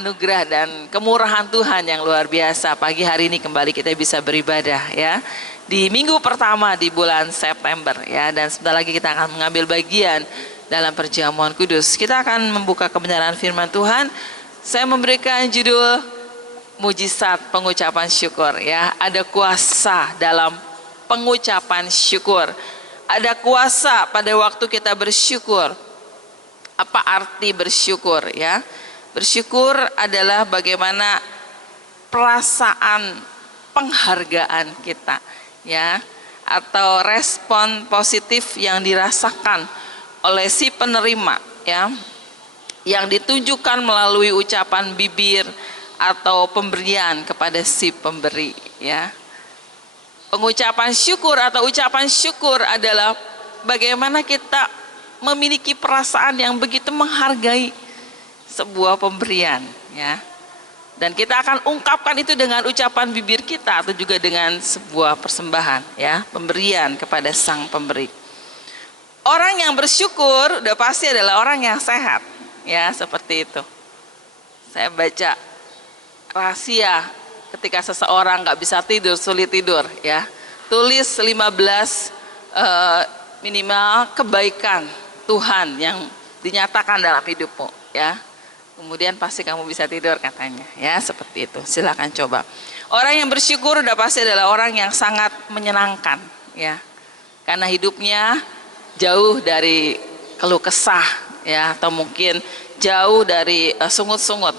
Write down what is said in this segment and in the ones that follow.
anugerah dan kemurahan Tuhan yang luar biasa. Pagi hari ini kembali kita bisa beribadah ya. Di minggu pertama di bulan September ya, dan sebentar lagi kita akan mengambil bagian dalam perjamuan kudus. Kita akan membuka kebenaran firman Tuhan. Saya memberikan judul mujizat pengucapan syukur ya. Ada kuasa dalam pengucapan syukur. Ada kuasa pada waktu kita bersyukur. Apa arti bersyukur ya? Bersyukur adalah bagaimana perasaan penghargaan kita ya, atau respon positif yang dirasakan oleh si penerima ya, yang ditunjukkan melalui ucapan bibir atau pemberian kepada si pemberi ya. Pengucapan syukur atau ucapan syukur adalah bagaimana kita memiliki perasaan yang begitu menghargai sebuah pemberian ya. Dan kita akan ungkapkan itu dengan ucapan bibir kita atau juga dengan sebuah persembahan ya, pemberian kepada sang pemberi. Orang yang bersyukur udah pasti adalah orang yang sehat ya, seperti itu. Saya baca rahasia ketika seseorang nggak bisa tidur, sulit tidur ya. Tulis 15 minimal kebaikan Tuhan yang dinyatakan dalam hidupmu ya. Kemudian pasti kamu bisa tidur katanya ya, seperti itu. Silakan coba. Orang yang bersyukur udah pasti adalah orang yang sangat menyenangkan ya, karena hidupnya jauh dari keluh kesah ya, atau mungkin jauh dari sungut-sungut.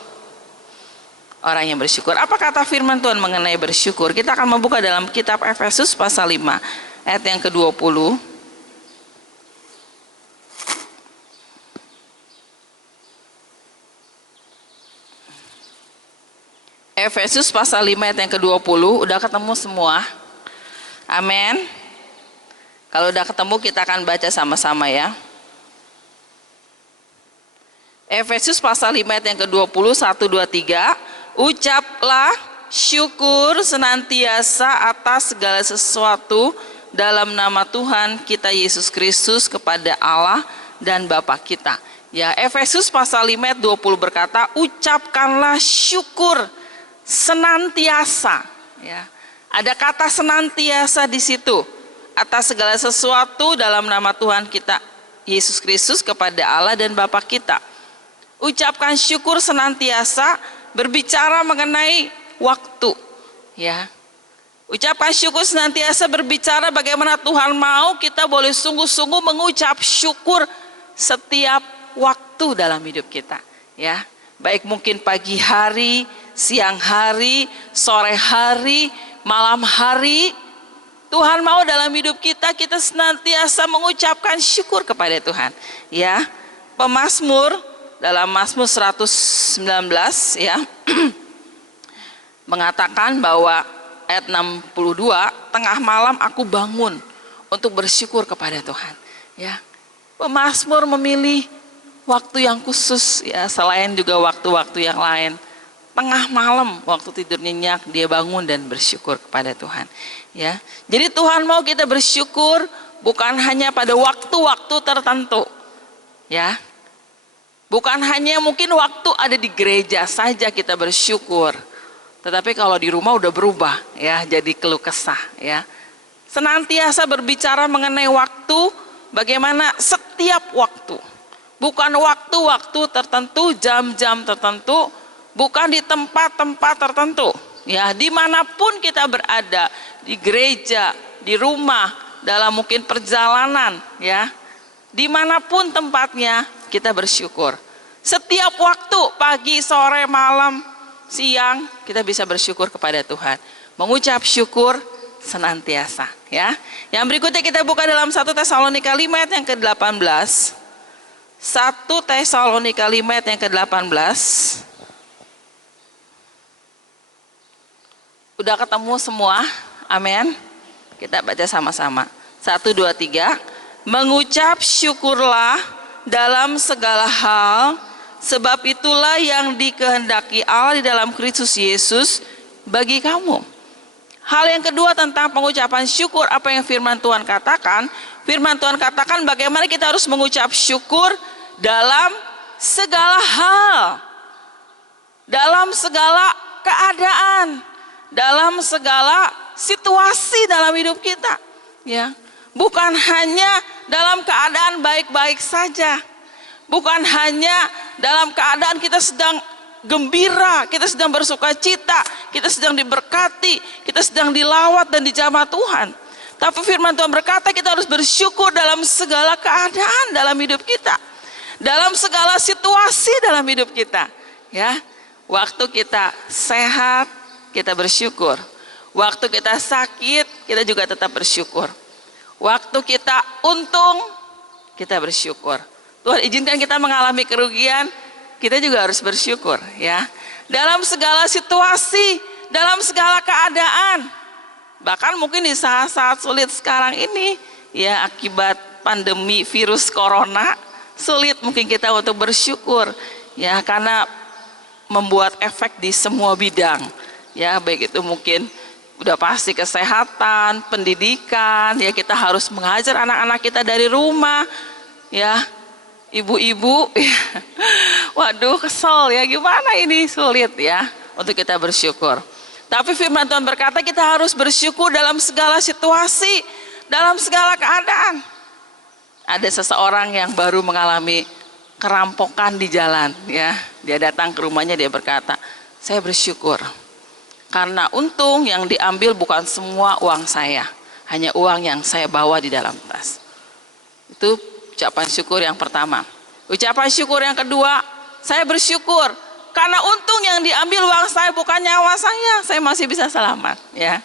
Orang yang bersyukur. Apa kata firman Tuhan mengenai bersyukur? Kita akan membuka dalam kitab Efesus pasal 5 ayat yang ke-20. Efesus pasal 5 ayat yang ke-20. Udah ketemu semua? Amin. Kalau udah ketemu kita akan baca sama-sama ya. Efesus pasal 5 ayat yang ke-20, 1, 2, 3. Ucaplah syukur senantiasa atas segala sesuatu dalam nama Tuhan kita Yesus Kristus kepada Allah dan Bapa kita. Ya, Efesus pasal 5 ayat 20 berkata, ucapkanlah syukur senantiasa ya. Ada kata senantiasa di situ, atas segala sesuatu dalam nama Tuhan kita Yesus Kristus kepada Allah dan Bapa kita. Ucapkan syukur senantiasa berbicara mengenai waktu ya. Ucapkan syukur senantiasa berbicara bagaimana Tuhan mau kita boleh sungguh-sungguh mengucap syukur setiap waktu dalam hidup kita ya. Baik mungkin pagi hari, siang hari, sore hari, malam hari, Tuhan mau dalam hidup kita, kita senantiasa mengucapkan syukur kepada Tuhan ya. Pemazmur dalam Mazmur 119 ya mengatakan bahwa ayat 62, tengah malam aku bangun untuk bersyukur kepada Tuhan ya. Pemazmur memilih waktu yang khusus ya, selain juga waktu-waktu yang lain. Tengah malam waktu tidur nyenyak dia bangun dan bersyukur kepada Tuhan ya. Jadi Tuhan mau kita bersyukur bukan hanya pada waktu-waktu tertentu ya. Bukan hanya mungkin waktu ada di gereja saja kita bersyukur, tetapi kalau di rumah udah berubah ya, jadi keluh kesah ya. Senantiasa berbicara mengenai waktu, bagaimana setiap waktu, bukan waktu-waktu tertentu, jam-jam tertentu, bukan di tempat-tempat tertentu ya. Dimanapun kita berada, di gereja, di rumah, dalam mungkin perjalanan ya, dimanapun tempatnya kita bersyukur. Setiap waktu, pagi, sore, malam, siang, kita bisa bersyukur kepada Tuhan. Mengucap syukur senantiasa ya. Yang berikutnya kita buka dalam 1 Tesalonika 5 ayat yang ke-18. 1 Tesalonika 5 ayat yang ke-18. Udah ketemu semua? Amin. Kita baca sama-sama. 1, 2, 3. Mengucap syukurlah dalam segala hal, sebab itulah yang dikehendaki Allah di dalam Kristus Yesus bagi kamu. Hal yang kedua tentang pengucapan syukur, apa yang firman Tuhan katakan? Firman Tuhan katakan bagaimana kita harus mengucap syukur dalam segala hal. dalam segala keadaan, dalam segala situasi dalam hidup kita, ya. Bukan hanya dalam keadaan baik-baik saja, bukan hanya dalam keadaan kita sedang gembira, kita sedang bersuka cita, kita sedang diberkati, kita sedang dilawat dan dijamah Tuhan. Tapi firman Tuhan berkata kita harus bersyukur dalam segala keadaan dalam hidup kita, dalam segala situasi dalam hidup kita, ya. Waktu kita sehat, kita bersyukur. Waktu kita sakit, kita juga tetap bersyukur. Waktu kita untung, kita bersyukur. Tuhan izinkan kita mengalami kerugian, kita juga harus bersyukur, ya. Dalam segala situasi, dalam segala keadaan. Bahkan mungkin di saat-saat sulit sekarang ini, ya, akibat pandemi virus corona, sulit mungkin kita untuk bersyukur, ya, karena membuat efek di semua bidang, ya, baik itu mungkin udah pasti kesehatan, pendidikan, ya, kita harus mengajar anak-anak kita dari rumah, ya, ibu-ibu, ya. Waduh, kesel, ya, gimana ini, sulit, ya, untuk kita bersyukur. Tapi firman Tuhan berkata kita harus bersyukur dalam segala situasi, dalam segala keadaan. Ada seseorang yang baru mengalami kerampokan di jalan, ya. Dia datang ke rumahnya, dia berkata, saya bersyukur karena untung yang diambil bukan semua uang saya, hanya uang yang saya bawa di dalam tas. Itu ucapan syukur yang pertama. Ucapan syukur yang kedua, saya bersyukur karena untung yang diambil uang saya bukan nyawa saya masih bisa selamat, ya.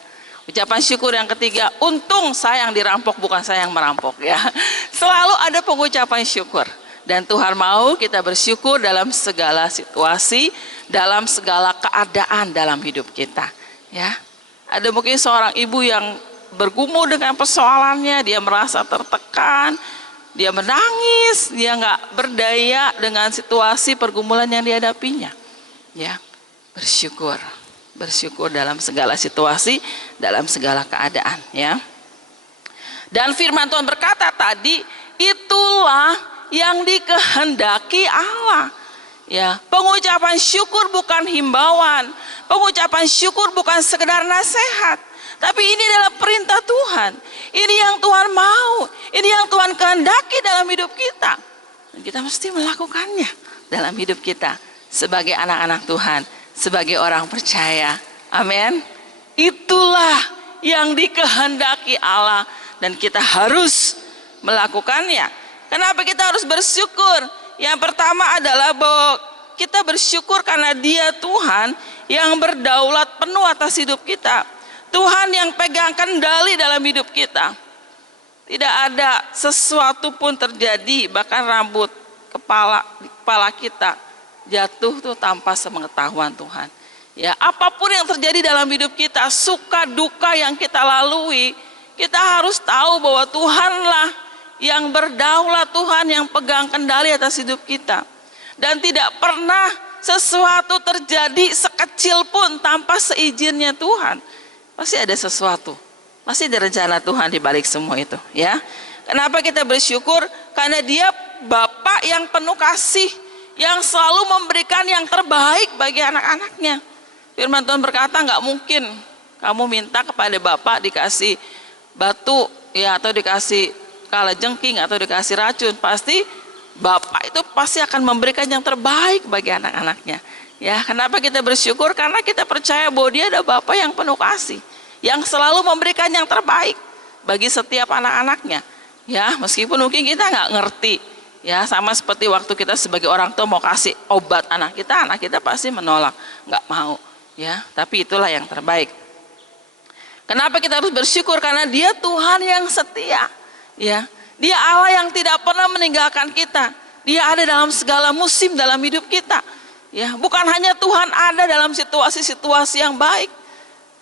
Ucapan syukur yang ketiga, untung saya yang dirampok bukan saya yang merampok, ya. Selalu ada pengucapan syukur. Dan Tuhan mau kita bersyukur dalam segala situasi, dalam segala keadaan dalam hidup kita, ya. Ada mungkin seorang ibu yang bergumul dengan persoalannya, dia merasa tertekan, dia menangis, dia nggak berdaya dengan situasi pergumulan yang dihadapinya, ya. Bersyukur, bersyukur dalam segala situasi, dalam segala keadaan, ya. Dan firman Tuhan berkata tadi, itulah yang dikehendaki Allah, ya. Pengucapan syukur bukan himbauan, pengucapan syukur bukan sekedar nasihat, tapi ini adalah perintah Tuhan. Ini yang Tuhan mau, ini yang Tuhan kehendaki dalam hidup kita, dan kita mesti melakukannya dalam hidup kita sebagai anak-anak Tuhan, sebagai orang percaya. Amin. Itulah yang dikehendaki Allah dan kita harus melakukannya. Kenapa kita harus bersyukur? Yang pertama adalah bahwa kita bersyukur karena Dia Tuhan yang berdaulat penuh atas hidup kita. Tuhan yang pegang kendali dalam hidup kita. Tidak ada sesuatu pun terjadi, bahkan rambut kepala kita jatuh tuh tanpa sepengetahuan Tuhan. Ya, apapun yang terjadi dalam hidup kita, suka duka yang kita lalui, kita harus tahu bahwa Tuhanlah yang berdaulat, Tuhan yang pegang kendali atas hidup kita. Dan tidak pernah sesuatu terjadi sekecil pun tanpa seizinnya Tuhan. Pasti ada sesuatu, pasti ada rencana Tuhan di balik semua itu, ya. Kenapa kita bersyukur? Karena Dia Bapa yang penuh kasih, yang selalu memberikan yang terbaik bagi anak-anaknya. Firman Tuhan berkata nggak mungkin kamu minta kepada Bapa dikasih batu, ya, atau dikasih kalajengking atau dikasih racun. Pasti Bapak itu pasti akan memberikan yang terbaik bagi anak-anaknya, ya. Kenapa kita bersyukur? Karena kita percaya bahwa Dia ada Bapa yang penuh kasih, yang selalu memberikan yang terbaik bagi setiap anak-anaknya, ya. Meskipun mungkin kita nggak ngerti, ya, sama seperti waktu kita sebagai orang tua mau kasih obat anak kita pasti menolak, nggak mau, ya. Tapi itulah yang terbaik. Kenapa kita harus bersyukur? Karena Dia Tuhan yang setia, ya. Dia Allah yang tidak pernah meninggalkan kita. Dia ada dalam segala musim dalam hidup kita, ya. Bukan hanya Tuhan ada dalam situasi-situasi yang baik,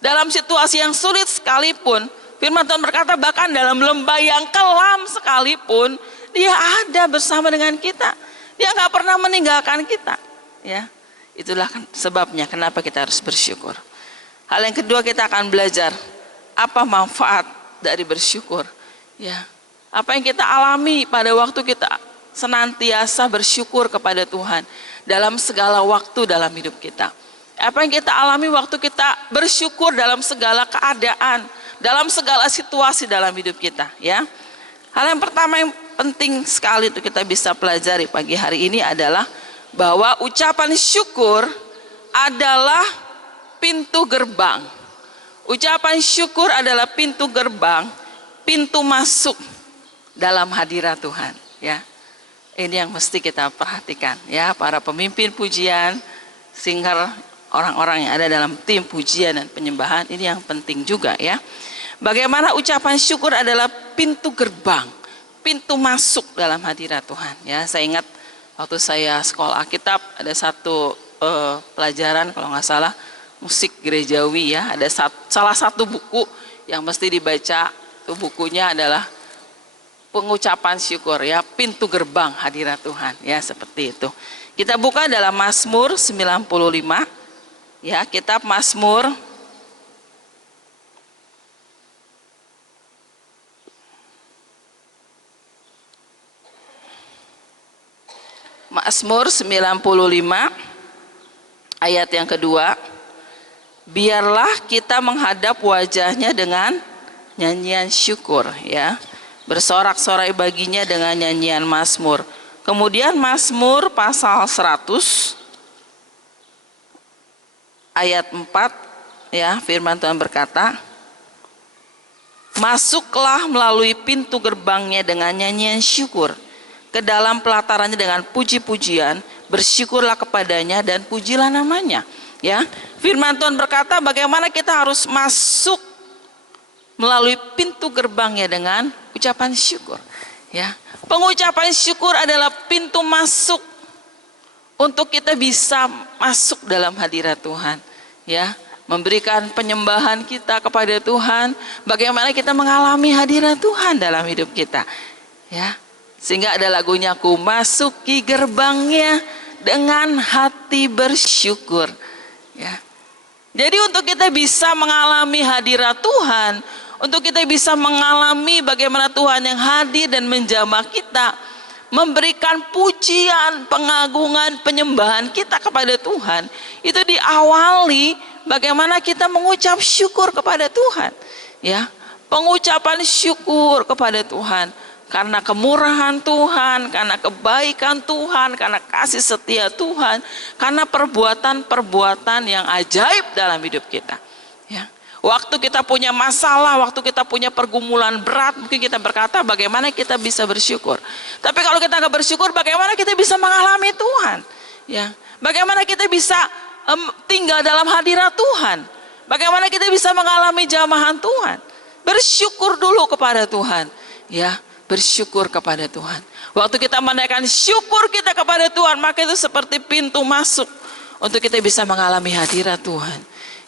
dalam situasi yang sulit sekalipun. Firman Tuhan berkata bahkan dalam lembah yang kelam sekalipun Dia ada bersama dengan kita. Dia nggak pernah meninggalkan kita, ya. Itulah sebabnya kenapa kita harus bersyukur. Hal yang kedua, kita akan belajar apa manfaat dari bersyukur, ya. Apa yang kita alami pada waktu kita senantiasa bersyukur kepada Tuhan. dalam segala waktu dalam hidup kita. Apa yang kita alami waktu kita bersyukur dalam segala keadaan, dalam segala situasi dalam hidup kita, ya. Hal yang pertama yang penting sekali untuk kita bisa pelajari pagi hari ini adalah bahwa ucapan syukur adalah pintu gerbang. Ucapan syukur adalah pintu gerbang, pintu masuk dalam hadirat Tuhan, ya. Ini yang mesti kita perhatikan, ya, para pemimpin pujian, singer, orang-orang yang ada dalam tim pujian dan penyembahan, ini yang penting juga, ya. Bagaimana ucapan syukur adalah pintu gerbang, pintu masuk dalam hadirat Tuhan, ya. Saya ingat waktu saya sekolah Alkitab ada satu pelajaran kalau nggak salah musik gerejawi, ya. Ada salah satu buku yang mesti dibaca, itu bukunya adalah pengucapan syukur, ya, pintu gerbang hadirat Tuhan, ya, seperti itu. Kita buka dalam Mazmur 95, ya, kitab Mazmur Mazmur 95 ayat yang kedua. Biarlah kita menghadap wajahnya dengan nyanyian syukur, ya, bersorak-sorai baginya dengan nyanyian Mazmur. Kemudian Mazmur pasal 100 ayat 4, ya, firman Tuhan berkata, masuklah melalui pintu gerbangnya dengan nyanyian syukur, ke dalam pelatarannya dengan puji-pujian, bersyukurlah kepadanya dan pujilah namanya, ya. Firman Tuhan berkata bagaimana kita harus masuk melalui pintu gerbangnya dengan ucapan syukur, ya. Pengucapan syukur adalah pintu masuk untuk kita bisa masuk dalam hadirat Tuhan, ya, memberikan penyembahan kita kepada Tuhan. Bagaimana kita mengalami hadirat Tuhan dalam hidup kita, ya. Sehingga ada lagunya, ku masuki gerbangnya dengan hati bersyukur, ya. Jadi untuk kita bisa mengalami hadirat Tuhan, untuk kita bisa mengalami bagaimana Tuhan yang hadir dan menjamah kita, memberikan pujian, pengagungan, penyembahan kita kepada Tuhan, itu diawali bagaimana kita mengucap syukur kepada Tuhan, ya. Pengucapan syukur kepada Tuhan karena kemurahan Tuhan, karena kebaikan Tuhan, karena kasih setia Tuhan, karena perbuatan-perbuatan yang ajaib dalam hidup kita, ya. Waktu kita punya masalah, waktu kita punya pergumulan berat, mungkin kita berkata bagaimana kita bisa bersyukur. Tapi kalau kita nggak bersyukur, bagaimana kita bisa mengalami Tuhan, ya? Bagaimana kita bisa tinggal dalam hadirat Tuhan? Bagaimana kita bisa mengalami jamahan Tuhan? Bersyukur dulu kepada Tuhan, ya. Bersyukur kepada Tuhan. Waktu kita menaikkan syukur kita kepada Tuhan, maka itu seperti pintu masuk untuk kita bisa mengalami hadirat Tuhan,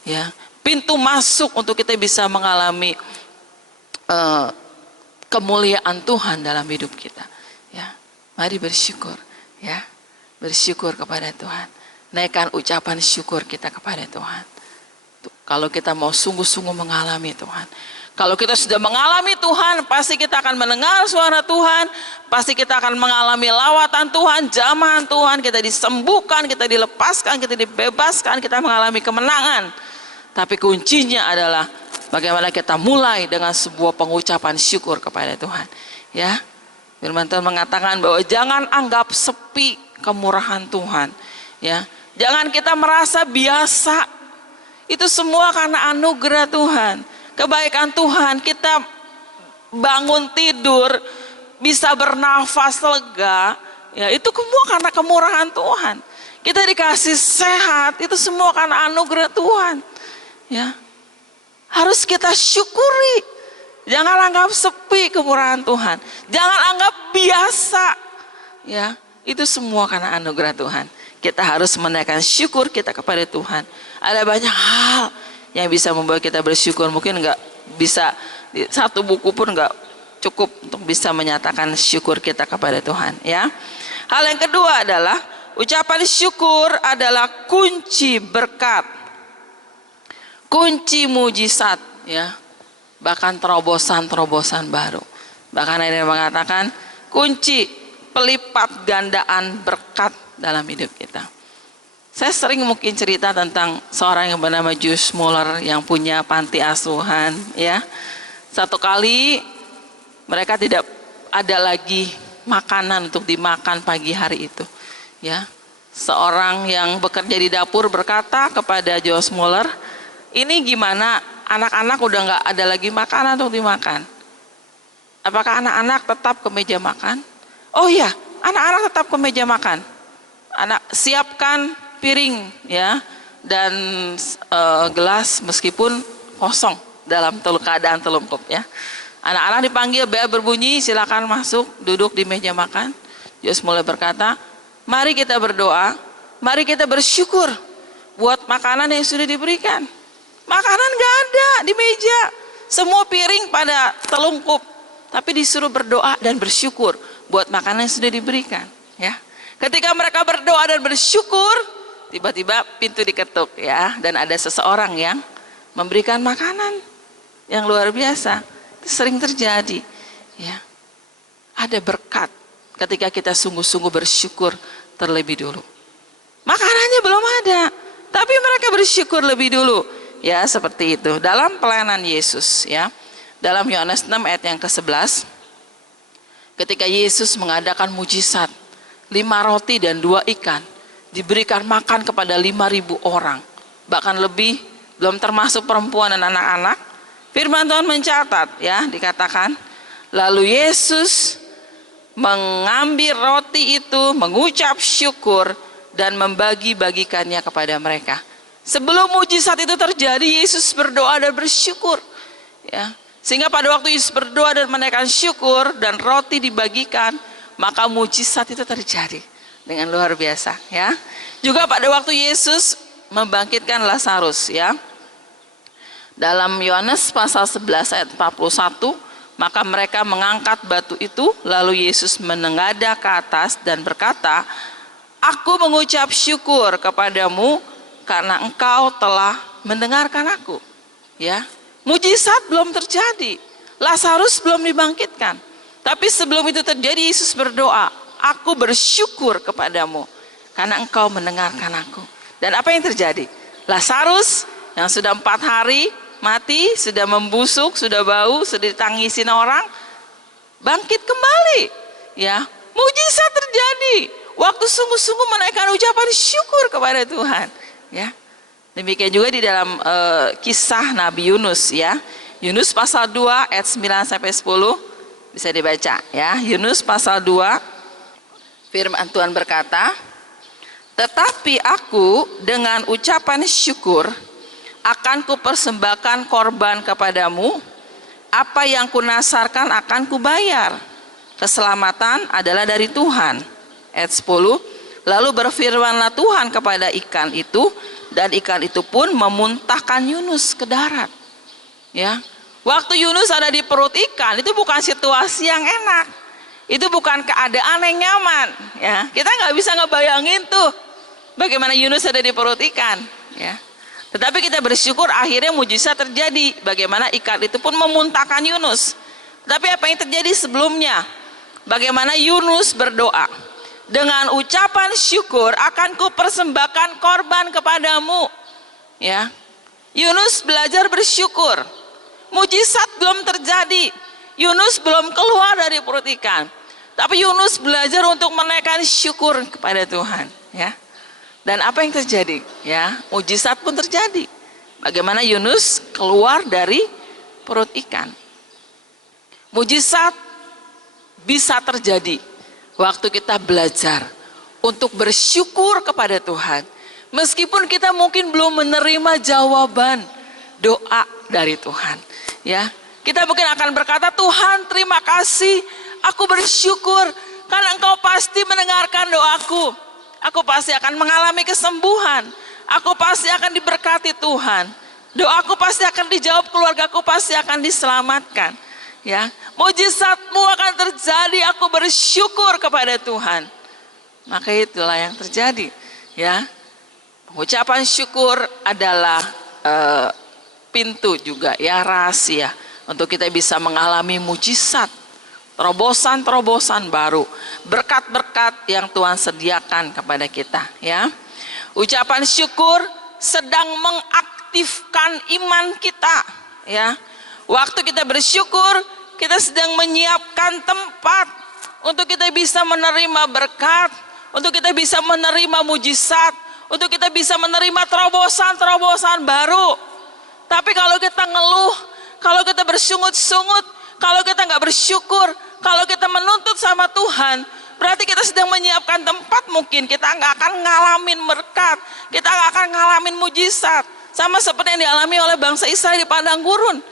ya. Pintu masuk untuk kita bisa mengalami kemuliaan Tuhan dalam hidup kita, ya. Mari bersyukur, ya. Bersyukur kepada Tuhan. Naikkan ucapan syukur kita kepada Tuhan. Kalau kita mau sungguh-sungguh mengalami Tuhan, kalau kita sudah mengalami Tuhan, pasti kita akan mendengar suara Tuhan, pasti kita akan mengalami lawatan Tuhan, jamahan Tuhan, kita disembuhkan, kita dilepaskan, kita dibebaskan, kita mengalami kemenangan. Tapi kuncinya adalah bagaimana kita mulai dengan sebuah pengucapan syukur kepada Tuhan, ya. Firman Tuhan mengatakan bahwa jangan anggap sepi kemurahan Tuhan, ya. Jangan kita merasa biasa. Itu semua karena anugerah Tuhan, kebaikan Tuhan. Kita bangun tidur, bisa bernafas lega, ya, itu semua karena kemurahan Tuhan. Kita dikasih sehat, itu semua karena anugerah Tuhan, ya. Harus kita syukuri. Jangan anggap sepi kemurahan Tuhan, jangan anggap biasa, ya. Itu semua karena anugerah Tuhan. Kita harus menaikkan syukur kita kepada Tuhan. Ada banyak hal yang bisa membuat kita bersyukur. Mungkin nggak bisa, satu buku pun nggak cukup untuk bisa menyatakan syukur kita kepada Tuhan, ya. Hal yang kedua adalah ucapan syukur adalah kunci berkat, kunci mujizat, ya. Bahkan terobosan-terobosan baru. Bahkan ada yang mengatakan kunci pelipat gandaan berkat dalam hidup kita. Saya sering mungkin cerita tentang seorang yang bernama Joyce Muller yang punya panti asuhan, ya. Satu kali mereka tidak ada lagi makanan untuk dimakan pagi hari itu, ya. Seorang yang bekerja di dapur berkata kepada Joyce Muller, ini gimana, anak-anak udah nggak ada lagi makanan untuk dimakan. Apakah anak-anak tetap ke meja makan? Oh iya, anak-anak tetap ke meja makan. Anak siapkan piring, ya, dan gelas meskipun kosong dalam keadaan telungkup, ya. Anak-anak dipanggil, bel berbunyi, silakan masuk duduk di meja makan. Joyce mulai berkata, mari kita berdoa, mari kita bersyukur buat makanan yang sudah diberikan. Makanan gak ada di meja, semua piring pada telungkup, tapi disuruh berdoa dan bersyukur buat makanan yang sudah diberikan, ya. Ketika mereka berdoa dan bersyukur, tiba-tiba pintu diketuk, ya, dan ada seseorang yang memberikan makanan yang luar biasa. Itu sering terjadi, ya. Ada berkat ketika kita sungguh-sungguh bersyukur terlebih dulu. Makanannya belum ada, tapi mereka bersyukur lebih dulu, ya, seperti itu. Dalam pelayanan Yesus, ya, dalam Yohanes 6 ayat yang ke-11, ketika Yesus mengadakan mujizat 5 roti dan 2 ikan, diberikan makan kepada 5.000 orang, bahkan lebih, belum termasuk perempuan dan anak-anak. Firman Tuhan mencatat, ya, dikatakan, lalu Yesus mengambil roti itu, mengucap syukur dan membagi-bagikannya kepada mereka. Sebelum mujizat itu terjadi, Yesus berdoa dan bersyukur, ya. Sehingga pada waktu Yesus berdoa dan menaikkan syukur dan roti dibagikan, maka mujizat itu terjadi dengan luar biasa, ya. Juga pada waktu Yesus membangkitkan Lazarus, ya. Dalam Yohanes pasal 11 ayat 41, maka mereka mengangkat batu itu, lalu Yesus menengadah ke atas dan berkata, aku mengucap syukur kepadamu karena engkau telah mendengarkan aku, ya. Mujizat belum terjadi, Lazarus belum dibangkitkan, tapi sebelum itu terjadi Yesus berdoa, aku bersyukur kepadamu karena engkau mendengarkan aku. Dan apa yang terjadi? Lazarus yang sudah 4 hari mati, sudah membusuk, sudah bau, sudah ditangisin orang, bangkit kembali, ya. Mujizat terjadi waktu sungguh-sungguh menaikkan ucapan syukur kepada Tuhan, ya. Demikian juga di dalam kisah Nabi Yunus, ya. Yunus pasal 2 ayat 9 sampai 10 bisa dibaca, ya. Yunus pasal 2, firman Tuhan berkata, tetapi aku dengan ucapan syukur akan kupersembahkan korban kepadamu, apa yang kunasarkan akan kubayar. Keselamatan adalah dari Tuhan. Ayat 10, lalu berfirmanlah Tuhan kepada ikan itu, dan ikan itu pun memuntahkan Yunus ke darat, ya. Waktu Yunus ada di perut ikan, itu bukan situasi yang enak, itu bukan keadaan yang nyaman, ya. Kita nggak bisa ngebayangin tuh bagaimana Yunus ada di perut ikan, ya. Tetapi kita bersyukur akhirnya mujizat terjadi, bagaimana ikan itu pun memuntahkan Yunus. Tapi apa yang terjadi sebelumnya? Bagaimana Yunus berdoa, dengan ucapan syukur akan kupersembahkan korban kepadamu, ya. Yunus belajar bersyukur. Mujizat belum terjadi, Yunus belum keluar dari perut ikan, tapi Yunus belajar untuk menaikkan syukur kepada Tuhan, ya. Dan apa yang terjadi, ya? Mujizat pun terjadi. Bagaimana Yunus keluar dari perut ikan. Mujizat bisa terjadi waktu kita belajar untuk bersyukur kepada Tuhan, meskipun kita mungkin belum menerima jawaban doa dari Tuhan, ya. Kita mungkin akan berkata, Tuhan terima kasih, aku bersyukur karena Engkau pasti mendengarkan doaku, aku pasti akan mengalami kesembuhan, aku pasti akan diberkati Tuhan, doaku pasti akan dijawab, keluargaku pasti akan diselamatkan, ya. Mujizatmu akan terjadi, aku bersyukur kepada Tuhan. Maka itulah yang terjadi, ya. Ucapan syukur adalah pintu juga, ya, rahasia untuk kita bisa mengalami mujizat terobosan-terobosan baru, berkat-berkat yang Tuhan sediakan kepada kita, ya. Ucapan syukur sedang mengaktifkan iman kita, ya. Waktu kita bersyukur, kita sedang menyiapkan tempat untuk kita bisa menerima berkat, untuk kita bisa menerima mujizat, untuk kita bisa menerima terobosan-terobosan baru. Tapi kalau kita ngeluh, kalau kita bersungut-sungut, kalau kita nggak bersyukur, kalau kita menuntut sama Tuhan, berarti kita sedang menyiapkan tempat, mungkin kita nggak akan ngalamin berkat, kita nggak akan ngalamin mujizat. Sama seperti yang dialami oleh bangsa Israel di padang gurun.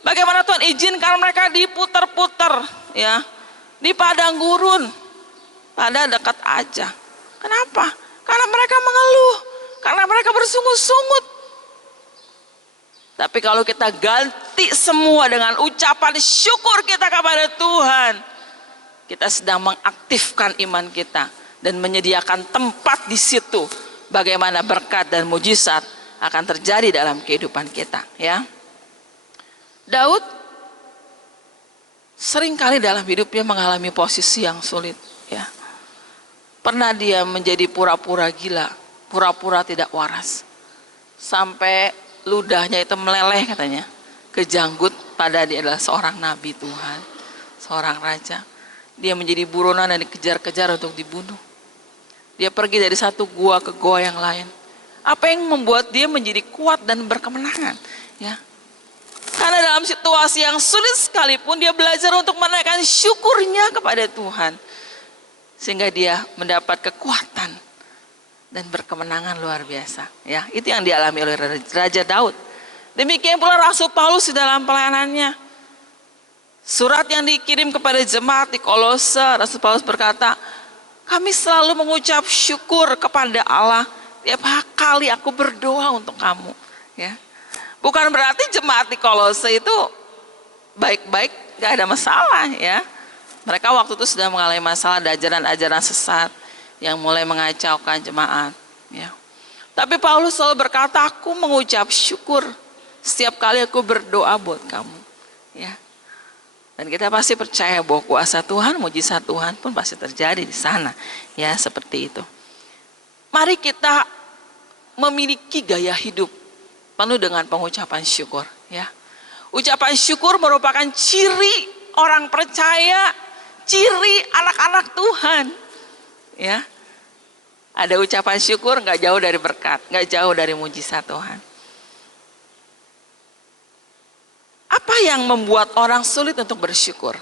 Bagaimana Tuhan izinkan mereka diputer-puter, ya, di padang gurun, pada dekat aja. Kenapa? Karena mereka mengeluh, karena mereka bersungut-sungut. Tapi kalau kita ganti semua dengan ucapan syukur kita kepada Tuhan, kita sedang mengaktifkan iman kita dan menyediakan tempat di situ bagaimana berkat dan mujizat akan terjadi dalam kehidupan kita, ya. Daud seringkali dalam hidupnya mengalami posisi yang sulit, ya. Pernah dia menjadi pura-pura gila, pura-pura tidak waras, sampai ludahnya itu meleleh katanya ke janggut, pada dia adalah seorang nabi Tuhan, seorang raja. Dia menjadi buronan dan dikejar-kejar untuk dibunuh. Dia pergi dari satu gua ke gua yang lain. Apa yang membuat dia menjadi kuat dan berkemenangan, ya? Karena dalam situasi yang sulit sekalipun dia belajar untuk menaikkan syukurnya kepada Tuhan, sehingga dia mendapat kekuatan dan berkemenangan luar biasa, ya. Itu yang dialami oleh Raja Daud. Demikian pula Rasul Paulus di dalam pelayanannya. Surat yang dikirim kepada jemaat di Kolose, Rasul Paulus berkata, kami selalu mengucap syukur kepada Allah tiap kali aku berdoa untuk kamu, ya. Bukan berarti jemaat di Kolose itu baik-baik, gak ada masalah, ya. Mereka waktu itu sudah mengalami masalah, ada ajaran-ajaran sesat yang mulai mengacaukan jemaat, ya. Tapi Paulus selalu berkata, aku mengucap syukur setiap kali aku berdoa buat kamu, ya. Dan kita pasti percaya bahwa kuasa Tuhan, mujizat Tuhan pun pasti terjadi di sana, ya, seperti itu. Mari kita memiliki gaya hidup penuh dengan pengucapan syukur, ya. Ucapan syukur merupakan ciri orang percaya, ciri anak-anak Tuhan, ya. Ada ucapan syukur nggak jauh dari berkat, nggak jauh dari mujizat Tuhan. Apa yang membuat orang sulit untuk bersyukur,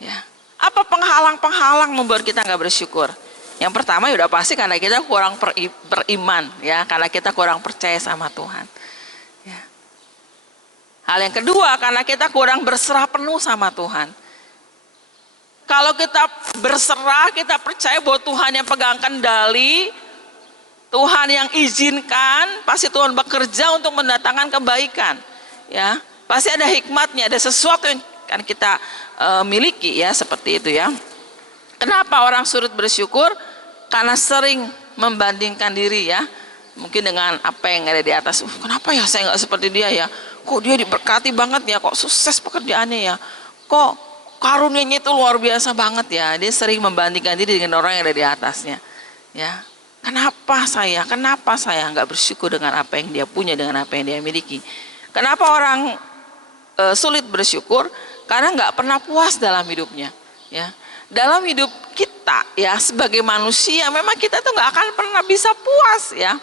ya? Apa penghalang-penghalang membuat kita nggak bersyukur? Yang pertama ya udah pasti karena kita kurang beriman, ya, karena kita kurang percaya sama Tuhan. Ya. Hal yang kedua, karena kita kurang berserah penuh sama Tuhan. Kalau kita berserah, kita percaya bahwa Tuhan yang pegang kendali, Tuhan yang izinkan, pasti Tuhan bekerja untuk mendatangkan kebaikan, ya. Pasti ada hikmatnya, ada sesuatu yang kan kita miliki, ya, seperti itu, ya. Kenapa orang sulit bersyukur? Karena sering membandingkan diri, ya. Mungkin dengan apa yang ada di atas. Kenapa ya saya nggak seperti dia, ya? Kok dia diberkati banget, ya? Kok sukses pekerjaannya, ya? Kok karunia-nya itu luar biasa banget, ya? Dia sering membandingkan diri dengan orang yang ada di atasnya, ya. Kenapa saya nggak bersyukur dengan apa yang dia punya, dengan apa yang dia miliki? Kenapa orang sulit bersyukur? Karena nggak pernah puas dalam hidupnya, ya. Dalam hidup kita, ya, sebagai manusia, memang kita tuh nggak akan pernah bisa puas, ya.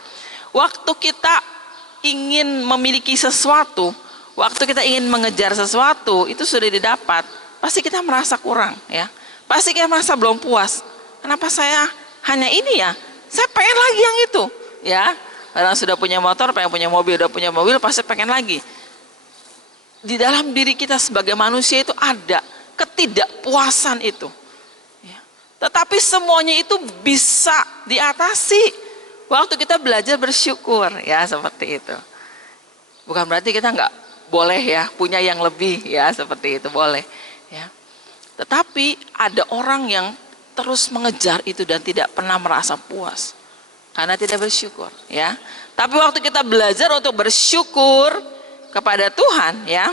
Waktu kita ingin memiliki sesuatu, waktu kita ingin mengejar sesuatu, itu sudah didapat, pasti kita merasa kurang, ya. Pasti kita merasa belum puas. Kenapa saya hanya ini, ya? Saya pengen lagi yang itu, ya. Orang sudah punya motor, pengen punya mobil, udah punya mobil, pasti pengen lagi. Di dalam diri kita sebagai manusia itu ada ketidakpuasan itu, ya. Tetapi semuanya itu bisa diatasi waktu kita belajar bersyukur, ya, seperti itu. Bukan berarti kita nggak boleh, ya, punya yang lebih, ya, seperti itu, boleh, ya. Tetapi ada orang yang terus mengejar itu dan tidak pernah merasa puas karena tidak bersyukur, ya. Tapi waktu kita belajar untuk bersyukur kepada Tuhan, ya,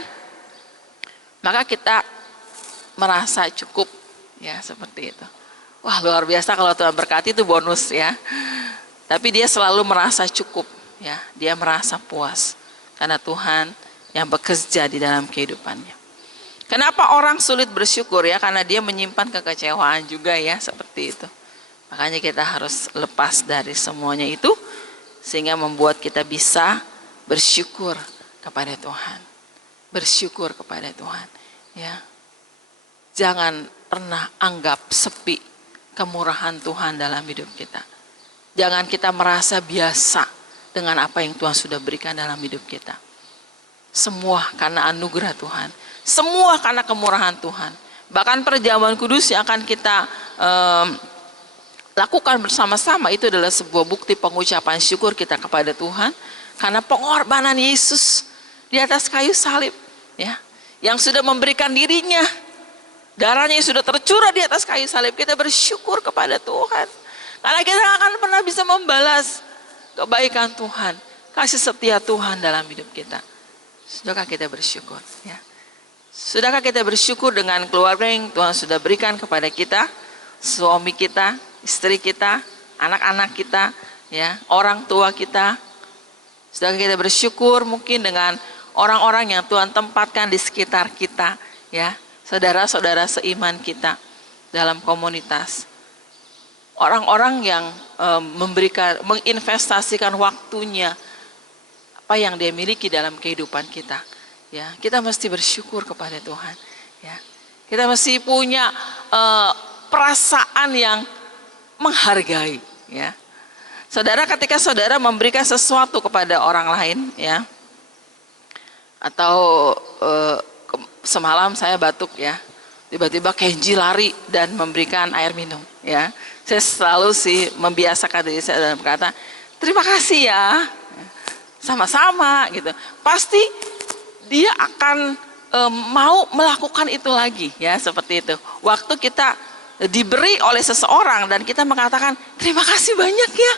maka kita merasa cukup, ya seperti itu. Wah, luar biasa kalau Tuhan berkati, itu bonus ya. Tapi dia selalu merasa cukup, ya. Dia merasa puas karena Tuhan yang bekerja di dalam kehidupannya. Kenapa orang sulit bersyukur ya? Karena dia menyimpan kekecewaan juga ya, seperti itu. Makanya kita harus lepas dari semuanya itu, sehingga membuat kita bisa bersyukur kepada Tuhan. Bersyukur kepada Tuhan, ya. Jangan pernah anggap sepi kemurahan Tuhan dalam hidup kita. Jangan kita merasa biasa dengan apa yang Tuhan sudah berikan dalam hidup kita. Semua karena anugerah Tuhan. Semua karena kemurahan Tuhan. Bahkan perjamuan kudus yang akan kita lakukan bersama-sama itu adalah sebuah bukti pengucapan syukur kita kepada Tuhan. Karena pengorbanan Yesus di atas kayu salib, ya, yang sudah memberikan dirinya, darahnya yang sudah tercurah di atas kayu salib. Kita bersyukur kepada Tuhan. Karena kita akan pernah bisa membalas kebaikan Tuhan, kasih setia Tuhan dalam hidup kita. Sudahkah kita bersyukur? Ya. Sudahkah kita bersyukur dengan keluarga yang Tuhan sudah berikan kepada kita, suami kita, istri kita, anak-anak kita, ya, orang tua kita? Sudahkah kita bersyukur mungkin dengan orang-orang yang Tuhan tempatkan di sekitar kita, ya, saudara-saudara seiman kita dalam komunitas, orang-orang yang menginvestasikan waktunya, apa yang dia miliki dalam kehidupan kita. Ya, kita mesti bersyukur kepada Tuhan. Ya, kita mesti punya perasaan yang menghargai. Ya, saudara, ketika saudara memberikan sesuatu kepada orang lain, ya, atau semalam saya batuk, ya, tiba-tiba Kenji lari dan memberikan air minum. Ya, saya selalu sih membiasakan diri saya dalam berkata, terima kasih ya, sama-sama gitu. Pasti dia akan mau melakukan itu lagi, ya, seperti itu. Waktu kita diberi oleh seseorang dan kita mengatakan terima kasih banyak ya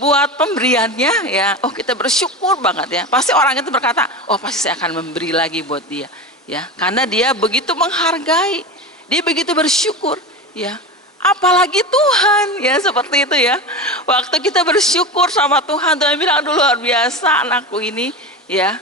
buat pemberiannya, ya, oh kita bersyukur banget ya. Pasti orang itu berkata, oh pasti saya akan memberi lagi buat dia, ya, karena dia begitu menghargai, dia begitu bersyukur, ya. Apalagi Tuhan, ya, seperti itu ya. Waktu kita bersyukur sama Tuhan, Tuhan bilang, aduh luar biasa anakku ini, ya.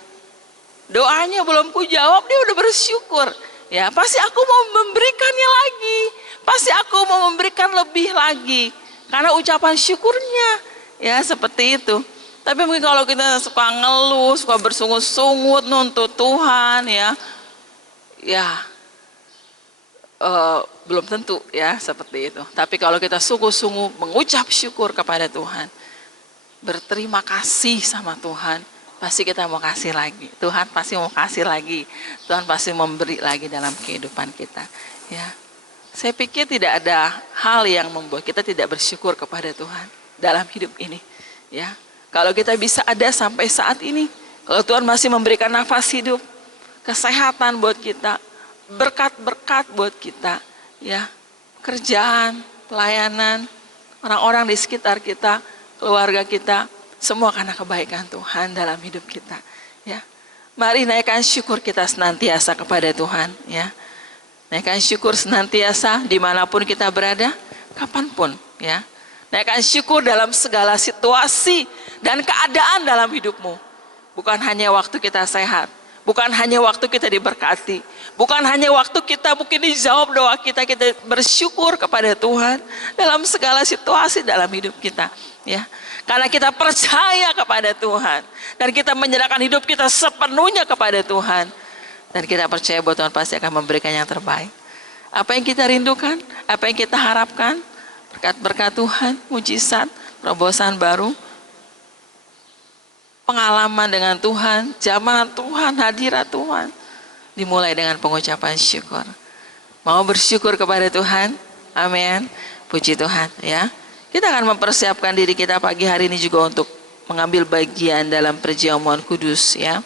Doanya belum ku jawab, dia udah bersyukur. Ya, pasti aku mau memberikannya lagi. Pasti aku mau memberikan lebih lagi. Karena ucapan syukurnya. Ya, seperti itu. Tapi mungkin kalau kita suka ngeluh, suka bersungut-sungut nuntut Tuhan, ya. Ya, belum tentu ya seperti itu. Tapi kalau kita sungguh-sungguh mengucap syukur kepada Tuhan, berterima kasih sama Tuhan, pasti kita mau kasih lagi. Tuhan pasti mau kasih lagi. Tuhan pasti memberi lagi dalam kehidupan kita. Ya, saya pikir tidak ada hal yang membuat kita tidak bersyukur kepada Tuhan dalam hidup ini. Ya, kalau kita bisa ada sampai saat ini, kalau Tuhan masih memberikan nafas hidup, kesehatan buat kita, berkat-berkat buat kita, ya, kerjaan, pelayanan, orang-orang di sekitar kita, keluarga kita. Semua karena kebaikan Tuhan dalam hidup kita, ya. Mari naikkan syukur kita senantiasa kepada Tuhan, ya. Naikkan syukur senantiasa dimanapun kita berada, kapanpun, ya. Naikkan syukur dalam segala situasi dan keadaan dalam hidupmu. Bukan hanya waktu kita sehat, bukan hanya waktu kita diberkati, bukan hanya waktu kita mungkin dijawab doa kita, kita bersyukur kepada Tuhan dalam segala situasi dalam hidup kita, ya. Karena kita percaya kepada Tuhan. Dan kita menyerahkan hidup kita sepenuhnya kepada Tuhan. Dan kita percaya bahwa Tuhan pasti akan memberikan yang terbaik. Apa yang kita rindukan, apa yang kita harapkan, berkat-berkat Tuhan, mujizat, terobosan baru, pengalaman dengan Tuhan, jamanan Tuhan, hadirat Tuhan. Dimulai dengan pengucapan syukur. Mau bersyukur kepada Tuhan? Amin. Puji Tuhan, ya. Kita akan mempersiapkan diri kita pagi hari ini juga untuk mengambil bagian dalam perjamuan kudus, ya.